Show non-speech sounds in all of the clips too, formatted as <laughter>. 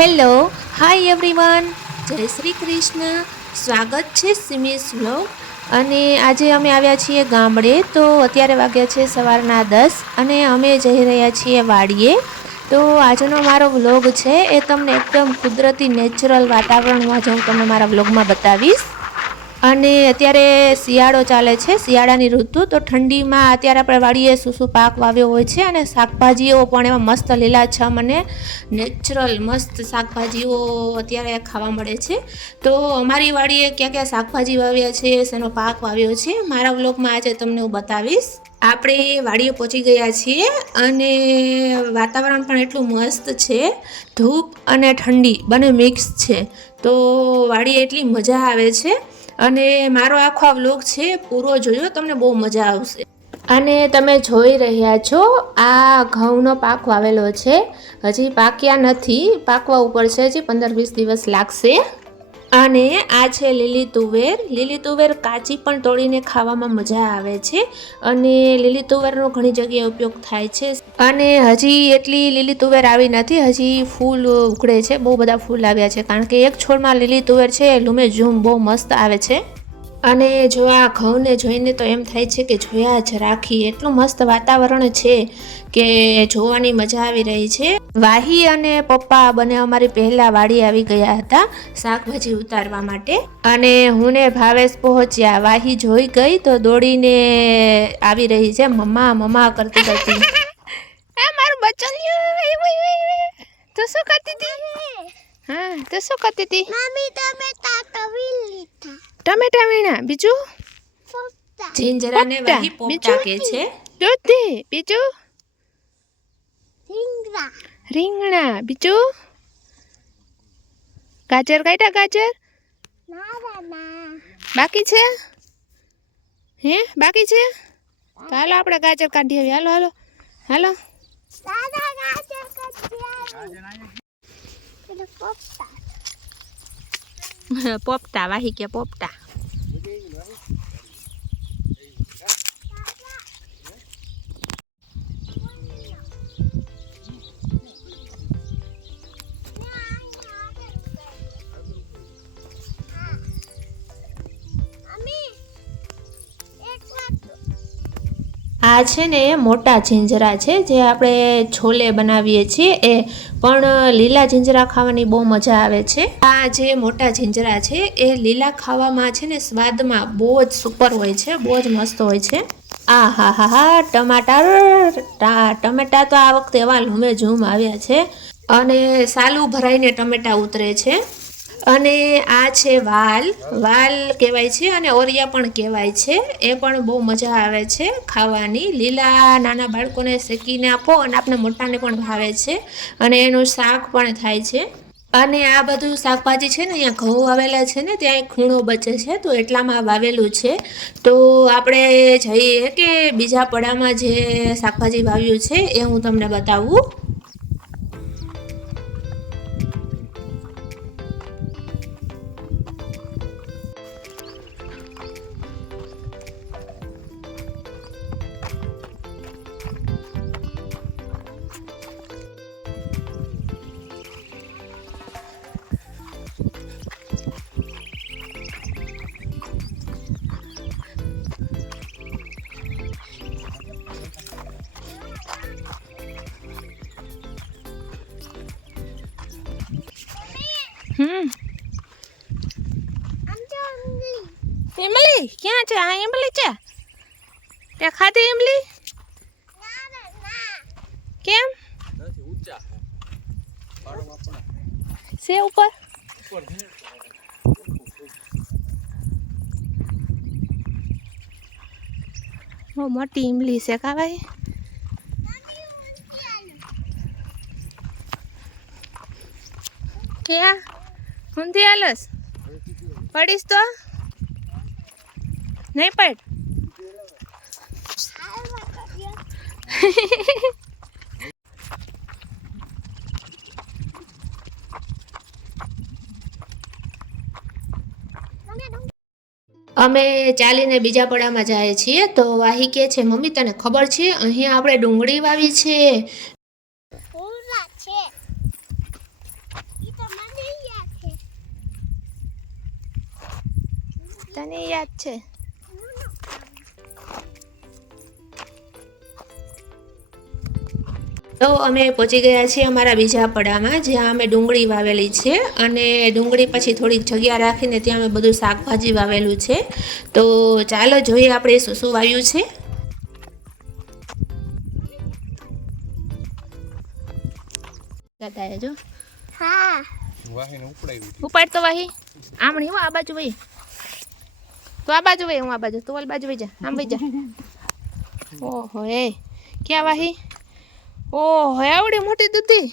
Hello, hi everyone. જય શ્રી કૃષ્ણ. સ્વાગત છે સિમિસ વ્લોગ. અને આજે અમે આવ્યા છીએ ગામડે, તો અત્યારે વાગ્યા છે સવારના દસ અને અમે જઈ રહ્યા છીએ વાડીએ. તો આજનો મારો વ્લોગ છે એ તમને એકદમ કુદરતી નેચરલ વાતાવરણમાં જ હું તમને મારા વ્લોગમાં બતાવીશ. અને અત્યારે શિયાળો ચાલે છે, શિયાળાની ઋતુ. તો ઠંડીમાં અત્યારે આપણે વાડીએ શું શું પાક વાવ્યો હોય છે અને શાકભાજીઓ પણ એમાં મસ્ત લીલાછમ અને નેચરલ મસ્ત શાકભાજીઓ અત્યારે ખાવા મળે છે. તો અમારી વાડીએ ક્યાં ક્યાં શાકભાજી વાવ્યા છે, શેનો પાક વાવ્યો છે, મારા વ્લોગમાં આજે તમને હું બતાવીશ. આપણે વાડીએ પહોંચી ગયા છીએ અને વાતાવરણ પણ એટલું મસ્ત છે. ધૂપ અને ઠંડી બંને મિક્સ છે. તો વાડીએ એટલી મજા આવે છે. અને મારો આખો આ વ્લોગ છે, પૂરો જોયો તમને બહુ મજા આવશે. અને તમે જોઈ રહ્યા છો, આ ઘઉંનો પાક વાવેલો છે. હજી પાક્યા નથી, પાકવા ઉપર છે, હજી પંદર વીસ દિવસ લાગશે. અને આ છે લીલી તુવેર. લીલી તુવેર કાચી પણ તોડીને ખાવામાં મજા આવે છે અને લીલી તુવેરનો ઘણી જગ્યાએ ઉપયોગ થાય છે. અને હજી એટલી લીલી તુવેર આવી નથી, હજી ફૂલ ઉકળે છે, બહુ બધા ફૂલ આવ્યા છે. કારણ કે એક છોડમાં લીલી તુવેર છે લૂમે ઝૂમ બહુ મસ્ત આવે છે. અને જો આ ઘઉંને જોઈને તો એમ થાય છે કે જોયા જ રાખી એટલું મસ્ત વાતાવરણ છે કે જોવાની મજા આવી રહી છે. વાહી અને પપ્પા બંને અમારી પહેલા વાડી આવી ગયા હતા શાકભાજી ઉતારવા માટે. અને હું ને ભાવેશ પહોંચ્યા. વાહી જોઈ ગઈ તો દોડીને આવી રહી છે. મમ્મા મમ્મા કરતી હતી <laughs> મારું બચલિયું તું શું કરતી હતી? હા તો શું કરતી હતી? મમ્મી તમે તાતવી લીધા. ટમેટા વીણા બીજું? જિંજરાને વહી પોપટા, કે છે? દૂધી બીજું? રીંગણા. રીંગણા બીજું? ગાજર કાઢ્યા ગાજર? બાકી છે? હે બાકી છે? તો હાલો આપણે ગાજર કાઢી આવી હાલો હાલો. હાલો. દાદા ગાજર કચ્યા આવી. પોપટા વાહી કે પોપટા આ છે ને મોટા છિંજરા છે, જે આપણે છોલે બનાવીએ છીએ. એ પણ લીલા જીંજરા ખાવાની બહુ મજા આવે છે. આ જે મોટા જીંજરા છે, એ લીલા ખાવામાં છે ને, સ્વાદમાં બહુ જ સુપર હોય છે, બહુ જ મસ્ત હોય છે. આ હા હા હા ટમાટર ટમેટા તો આ વખતે એવા લૂમે ઝૂમ આવ્યા છે. અને સાલું ભરાઈને ટમેટા ઉતરે છે. અને આ છે વાલ. વાલ કહેવાય છે અને ઓરિયા પણ કહેવાય છે. એ પણ બહુ મજા આવે છે ખાવાની. લીલા નાના બાળકોને શેકીને આપો અને આપણે મોટાને પણ ભાવે છે અને એનું શાક પણ થાય છે. અને આ બધું શાકભાજી છે ને, અહીંયા ઘઉં વાવેલા છે ને, ત્યાં એક ખૂણો બચે છે, તો એટલામાં વાવેલું છે. તો આપણે જઈએ કે બીજા પડામાં જે શાકભાજી વાવ્યું છે એ હું તમને બતાવું. ખાધી ઇમલી કેમ? છે. ઉપર? મોટી ઇમલી છે કા ભાઈ? ક્યાં? ઊંધી હાલસ પડીશ તો? નહીં પડ. અમે ચાલીને બીજા પડામાં જઈએ છીએ તો વાહી કે છે મમ્મી તને ખબર છે? અહીંયા આપણે ડુંગળી વાવી છે. તને યાદ છે? તો અમે પહોંચી ગયા છીએ અમારા બીજા પડામાં જ્યાં અમે ડુંગળી વાવેલી છે. અને ડુંગળી પછી થોડીક જગ્યા રાખીને ત્યાં અમે બધું શાકભાજી વાવેલું છે. તો ચાલો જોઈએ આપણે શું શું વાવ્યું છે. જો. હા. ઉપાડ તો વાહી. આમ હો આ બાજુ વહી. તો આ બાજુ વહી હું આ બાજુ તું ઓલી બાજુ વહી જા. આમ વહી જા. <laughs> ઓહો એ. ક્યાં વાહી? ઓહો આવડી મોટી દૂધી?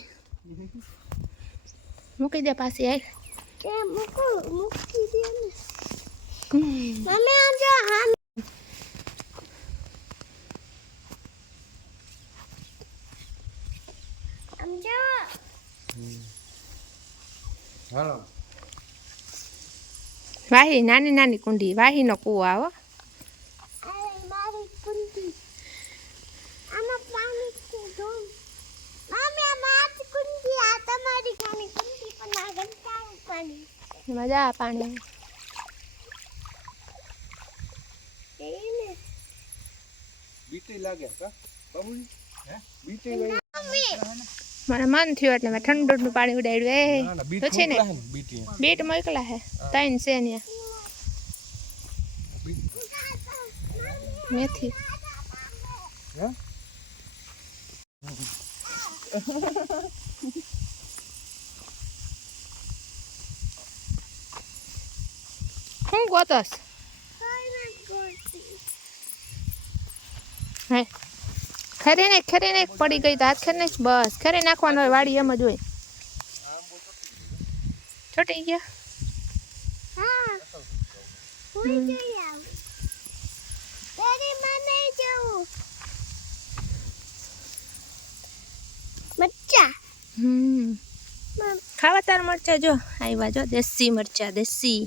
મૂકી દે પાછી આય કે મૂકો મૂકી દે મમ્મી આમ જો આમ આમ જો. હાલો. વાહી નાની નાની કુંડી. વાહીનો કૂવો આવો આ મારી કુંડી આમાં પાણી છે જો મમ્મી આ મારી કુંડી આ તમારી ખાની કુંડી પણ આ ગંદાનું પાણી મજા આ પાણી. એને બીટી લાગે કા બાબુજી? હે? બીટી લાગે. મને મન થયું એટલે મેં ઠંડુ પાણી ઉડાડ્યું. એ તો છે ને મોકલા હે બીટ. મોકલા હે. ત્રણ છે ને મેથી. હે? <laughs> શું ગોતસ હે? ખરી ને ખરી ને પડી ગઈ તો હાથ ખરી નહીં બસ. ખરી નાખવાનો હોય વાડી એમ જ હોય. છોટી ગયા? ખાવા તાર મરચા જો. આવ્યા જો દેશી મરચા દેશી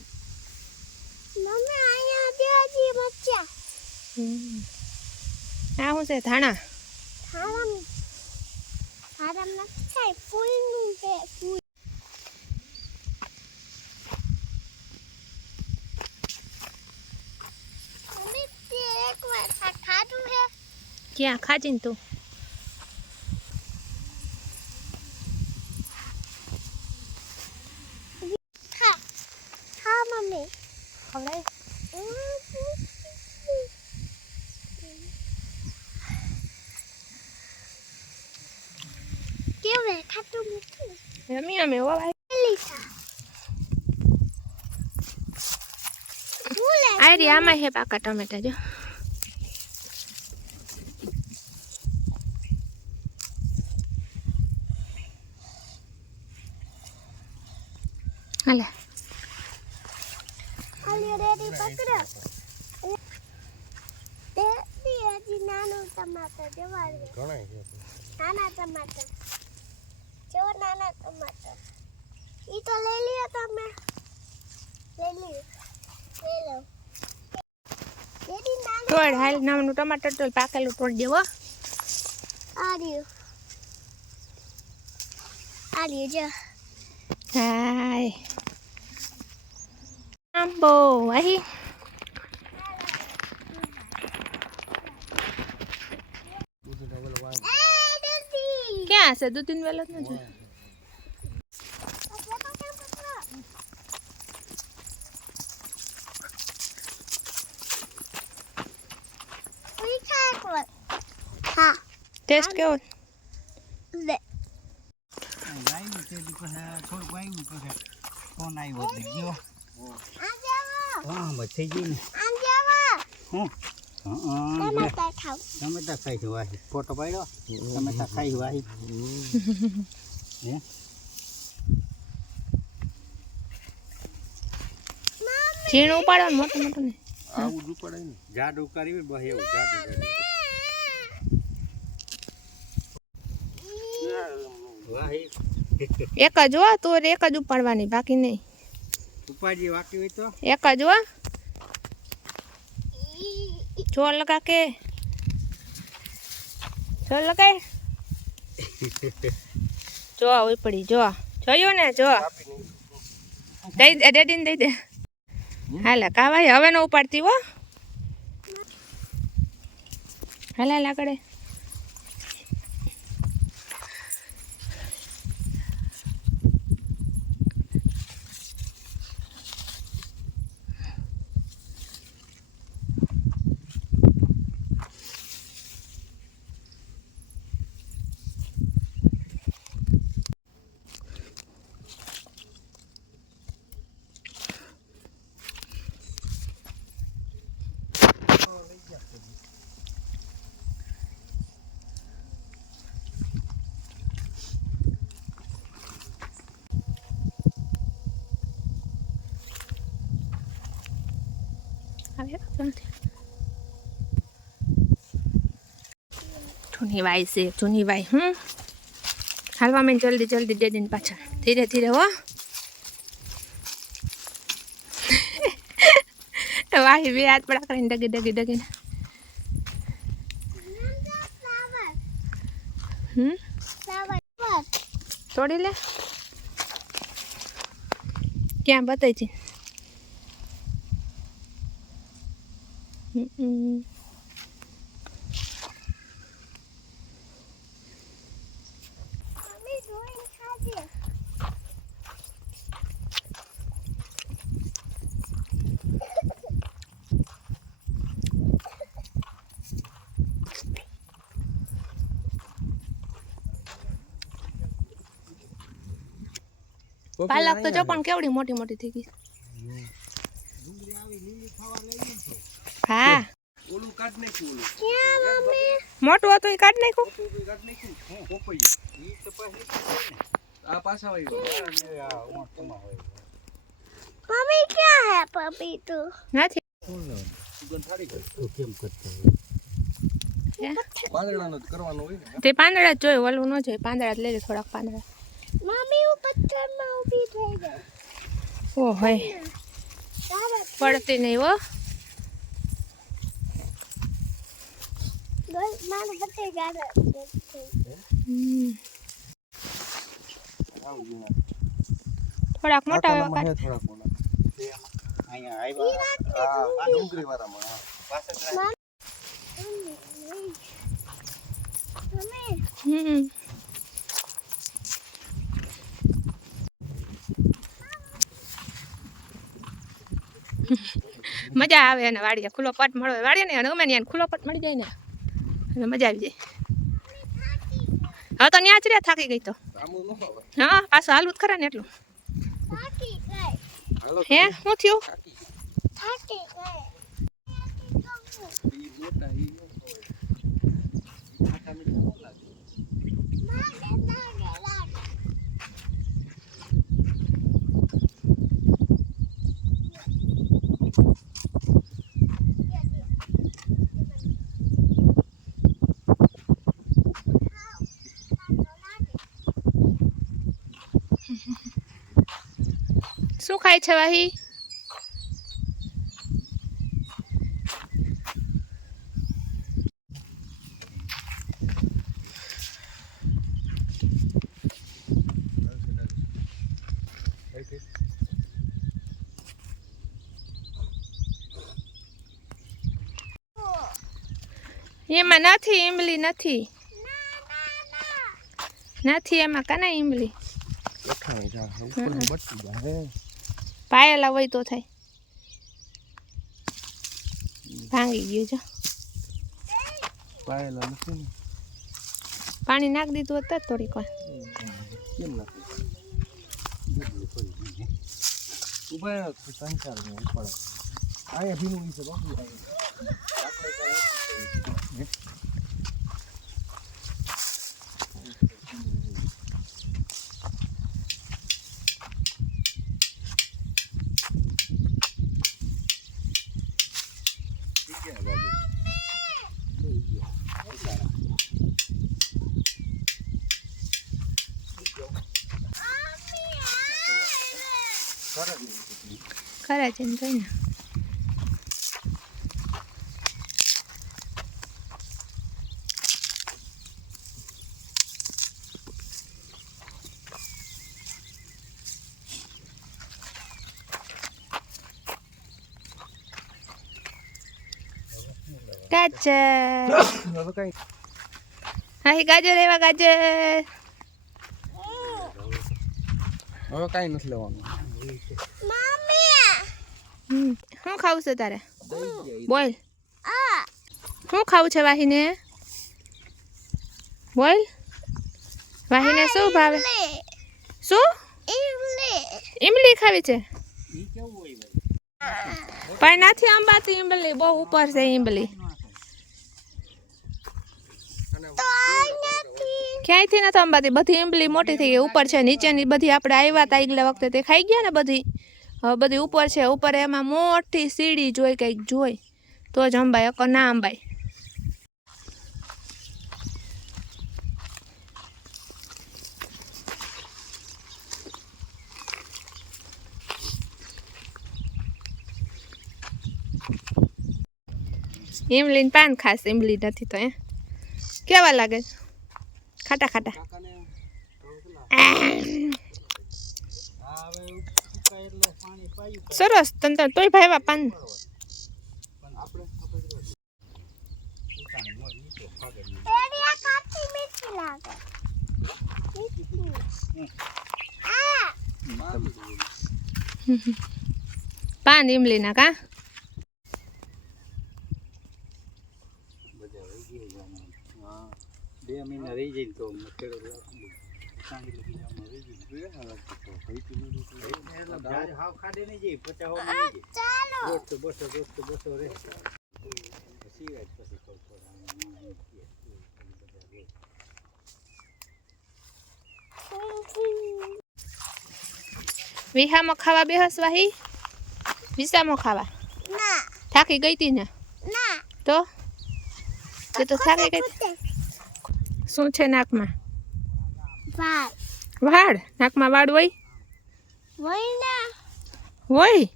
મમ્મી અહીંયા બેજી મચ્ચા હમ આ શું છે ધાણા? હારામ નથી થાય ફૂલનું ફૂલ. હે. ક્યાં? ખાજી ને તું ખા ખા મમ્મી ખવડાય કેવું હે ખાટું મીઠું રમી અમે ઓ ભાઈ લીધા ફૂલ હે આ રી આમાં હે પાકા ટમેટા જો. હાલે. આલી રેડી પકડો. તે દી નાનું ટમાટર જવાડ્યું ઘણા છે. નાના ટમાટર. નાના ટમાટર એ તો લઈ લ્યો તમે લઈ લ્યો લઈ લો તોડ હાલ નામનું ટમાટર તો પાકેલું તોડ દેવો. આર્યું આર્યું જો હાય. આંબો દર્દી ક્યાં હશે? દૂધ તીન વેલો જ. ન જોઈ હા ટેસ્ટ કેવો ફોન આવ્યો ગયો હા થઈ ગયું ને હું હા ટમાટર ખાઈ છે વાહી ફોટો પાડ્યો ટમેટા ખાઈ વાહી હે ઝીણ ઉપાડવાનું મોટું મોટું ને. આવું જ ને. જાડું કરવી બસ એવું જાડું કરવી. વાહી એક જ હો તું એક જ ઉપાડવાની બાકી નહીં. ઉપાડી બાકી હોય તો. એક જ હો. જોર લગા કે. જોર લગાય. જો ઉપડી જો. જોયું ને જો. દઈ દે ડેડીને દઈ દે. હાલે કાવાય હવે ન ઉપાડતી હો. હાલ હાલ જૂની વાય છે જૂની વાય હમ. હાલવા મેં જલ્દી જલ્દી દે દઈને પાછળ ધીરે ધીરે, હો. વાહી, બે હાથ પડા કરીને ડગી ડગી, ડગીને. હમ? તોડી લે. ક્યાં બતાવી છે? હમ, હમ. મમ્મી ડ્રોઈંગ ખાજે પાલક તો જો પણ કેવડી મોટી મોટી થઈ ગઈ હા ઓલું કાઢ નાખ્યું ઓલું ક્યાં મમ્મી મોટું હતું એ કાઢી નાખ્યું? આ પાછા મમ્મી ક્યાં હે પપી તું? નથી. કેમ કરતા પાંદડા જ જોયું ઓલું ન જોઈએ પાંદડા જ લઈ લે થોડાક પાંદડા. મમ્મી હું પથ્થરમાં ઊભી થઈ ગઈ. ઓ હોય તારે પડતી નહીં હો. મારું પથ્થર ગાડે થોડાક મોટા એવા કાઢ થોડાક મોટા. અહીંયા આવ્યા. આ ડુંગરી વાળામાં હા. હમ. મજા આવે એને વાડીએ. ખુલ્લો પટ મળે વાડીએ ને અને ગમે ને એને ખુલ્લો પટ મળી જાય ને. એટલે મજા આવી જાય. હવે તો ન્યા જ રે થાકી ગઈ તો. હા પાછું હાલવું જ ખરા ને એટલું. હે શું થયું થાકી ગઈ ઈ મોટા ઈ નો હોય. ઈ ખાટા મીઠા ન લાગે. લાગે લાગે લાગે શું ખાય છે વાહી? એમાં નથી ઈમલી નથી. નથી એમાં કના ઈમલી. પાયેલા હોય તો થાય. ભાંગી ગયું જો પાયેલા નથી ને? પાણી નાખી દીધું હતું થોડીક વાર. કેમ ઊભા ત્રણ ચાર ને ઉપાડે. ભીનું છે બાપુ. સારા છે ને તો ને. ગાજર. હા ગાજર એવા ગાજર. હવે કઈ નથી શું ખાવું છે તારે? બોલ. શું ખાવું છે વાહીને? બોલ. વાહીને શું ભાવે? શું? ઈમલી. ખાવી છે? ઈ કેવું હોય ભાઈ? પણ નથી અંબાતી ઈમલી બહુ ઉપર છે નથી. ક્યાંયથી નથી અંબાતી? બધી ઈમલી મોટી થઈ ગઈ. ઉપર છે નીચેની બધી આપણે આવ્યા હતા આગલા વખતે. તે ખાઈ ગયા ને બધી? હવે બધી ઉપર છે ઉપર એમાં મોટી સીડી જોઈ કંઈક જોઈ. તો જ અંબાય અકો ના અંબાય ઈમલીને પાન ખાસ ઈમલી નથી તો એ કેવા લાગે? ખાટા ખાટા કાકાને હા હવે ઉકાય એટલે પાણી પાયું કાંઈ. સરસ તને તોય ભાઈવા પાન. પાન ઈમલીના કા? બે મહિના રહી જાય ને તો વિહામાં ખાવા બેહસ વાહી? વિસામાં ખાવા? થાકી ગઈ તી ને? તો? તે તો થાકી ગઈ શું છે નાકમાં? ભાઈ વાળ? નાકમાં વાળ હોય? વઈના હોય?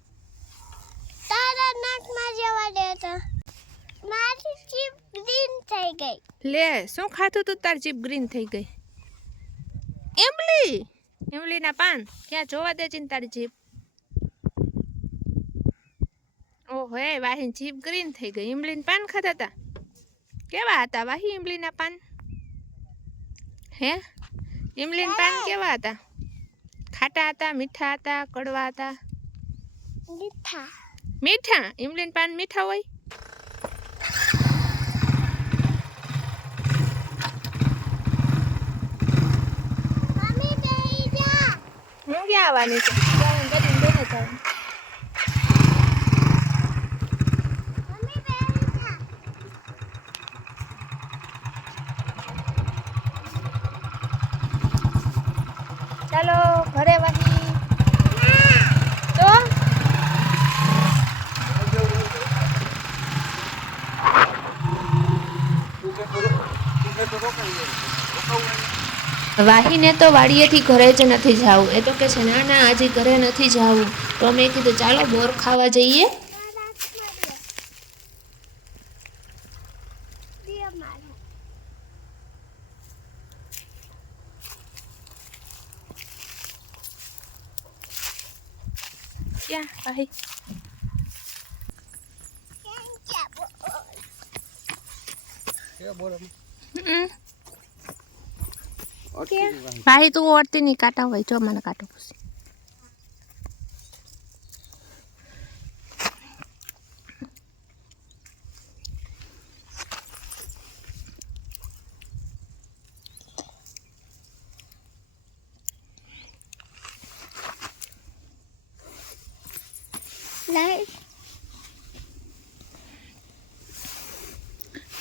તારા નાકમાં જવા દે તો. મારી જીભ ગ્રીન થઈ ગઈ. લે શું ખાતું તું તાર જીભ ગ્રીન થઈ ગઈ? ઇમલી ઇમલીના પાન. ક્યાં જોવા દે છે ને તારી જીભ ઓહો એ વાહી જીભ ગ્રીન થઈ ગઈ. ઇમલીના પાન ખાતા હતા કેવા હતા વાહી ઇમલીના પાન? હે? ઇમલીના પાન કેવા હતા? ખાટા હતા મીઠા હતા કડવા હતા? મીઠા. મીઠા? ઇમલીન પાન મીઠા હોય? હું ક્યાં આવવાની છે ક્યાં કરીને બેને જવાનું મમ્મી બેહી જા ચાલો ઘરે વાહી તો વાહીને તો વાડીએથી ઘરે જ નથી જવું. એ તો કે છે ના ના આજે ઘરે નથી જવું. તો અમે કીધું ચાલો બોર ખાવા જઈએ. ક્યાં? વાહી. કેમ વાહી તું ઓળતી નહીં કાંટા હોય જો મને કાંટો પૂછી.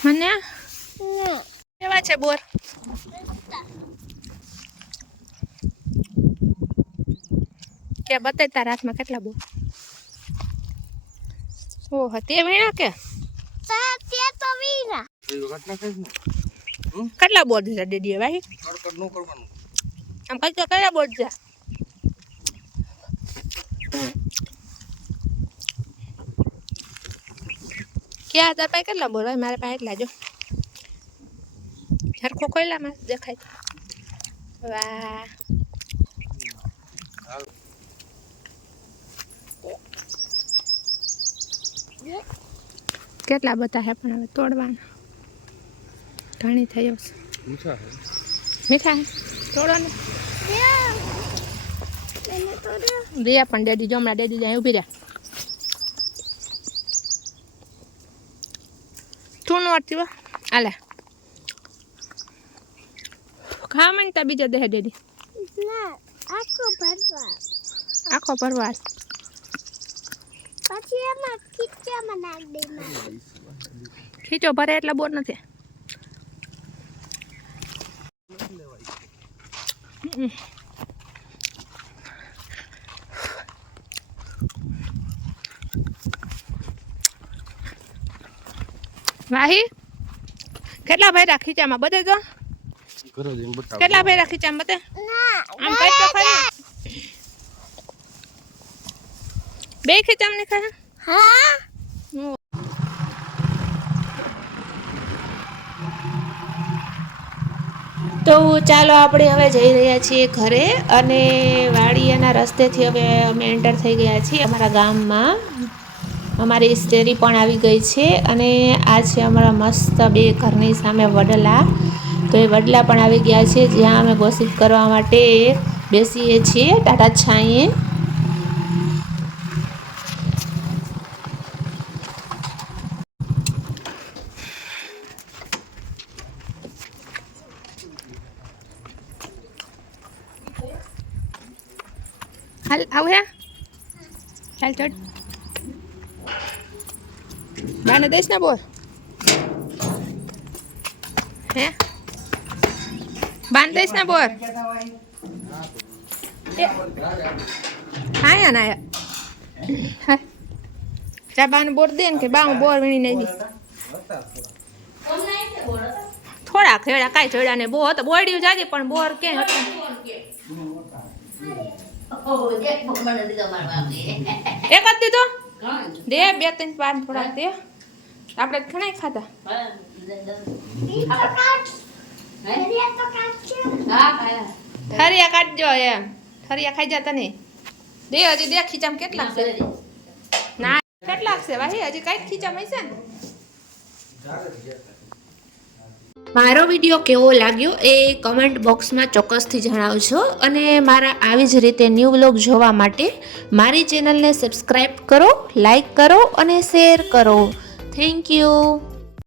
મને? કેવા છે બોર? કે બતાય તારા હાથમાં કેટલા બહુ? ઓહો તે વીણા કે? તા તે તો કેટલા બોર્ડ છે ડેડીએ ભાઈ? કડકડ નો કરવાનું. આમ કઈ તો કયા બોર્ડ છે? ક્યાં તાર પાસે કેટલા બોર હોય? મારા પાસે એટલા જો. સરખો કોયલામાં દેખાય. વાહ. કેટલા બધા હે પણ હવે તોડવાના. ઘણી થઈ આવશે મીઠા હે. મીઠા હે? તોડો ને દે. રિયા પણ ડેડી જો હમણાં ડેડી જાય ઊભી રહ્યા તું નો અડતી વા આલે ખા માંગતા બીજા દેહ ડેડી? ના આખો ભરવા. આખો પરવાર પછી એમાં ખીચામાં નાખ દે ખીચો ભરે એટલે બોર નથી. વાહી કેટલા ભર્યા ખીચામાં? બધે તો ઘરે જઈને બતાવો કેટલા ભર્યા ખીચામાં બધે? ના આમ કઈ તો ખરી બે ખીચામાં ની ખાય હા? તો ચાલો આપણે હવે જઈ રહ્યા છીએ ઘરે અને વાડીયાના રસ્તેથી હવે અમે એન્ટર થઈ ગયા છીએ અમારા ગામમાં. અમારી સ્ટેરી પણ આવી ગઈ છે અને આ છે અમારા મસ્ત બે ઘરની સામે વડલા. તો એ વડલા પણ આવી ગયા છે જ્યાં અમે ગોસિપ કરવા માટે બેસીએ છીએ. ટાટા છાંયે. હાલ આવ હે? ચાલ, ચડ. બાને દઈશ ને બોર? હે? બાંધ દઈશ ને બોર? આયા ના આયા ચા બાને બોર દે ને કે બા હું બોર વીણી નહીં થોડા ખેડા કાંઈ જોડ્યા ને બો તો બોડ્યું જાજે પણ બોર કે હતું? એક જ દીધો દે બે ત્રણ પાન થોડાક દે. આપણે ઘણા ખાધા. ઠરિયા કાઢજો એમ ઠરિયા ખાઈ જતા નહીં દે હજી દે ખીચામાં કેટલા છે? ના કેટલા છે? વાહી હજી કઈ ખીચામાં હશે ને? મારો વીડિયો કેવો લાગ્યો એ કમેન્ટ બોક્સમાં ચોક્કસથી જણાવજો અને મારા આવી જ રીતે ન્યૂ વ્લોગ જોવા માટે મારી ચેનલને સબસ્ક્રાઈબ કરો લાઈક કરો અને શેર કરો. Thank you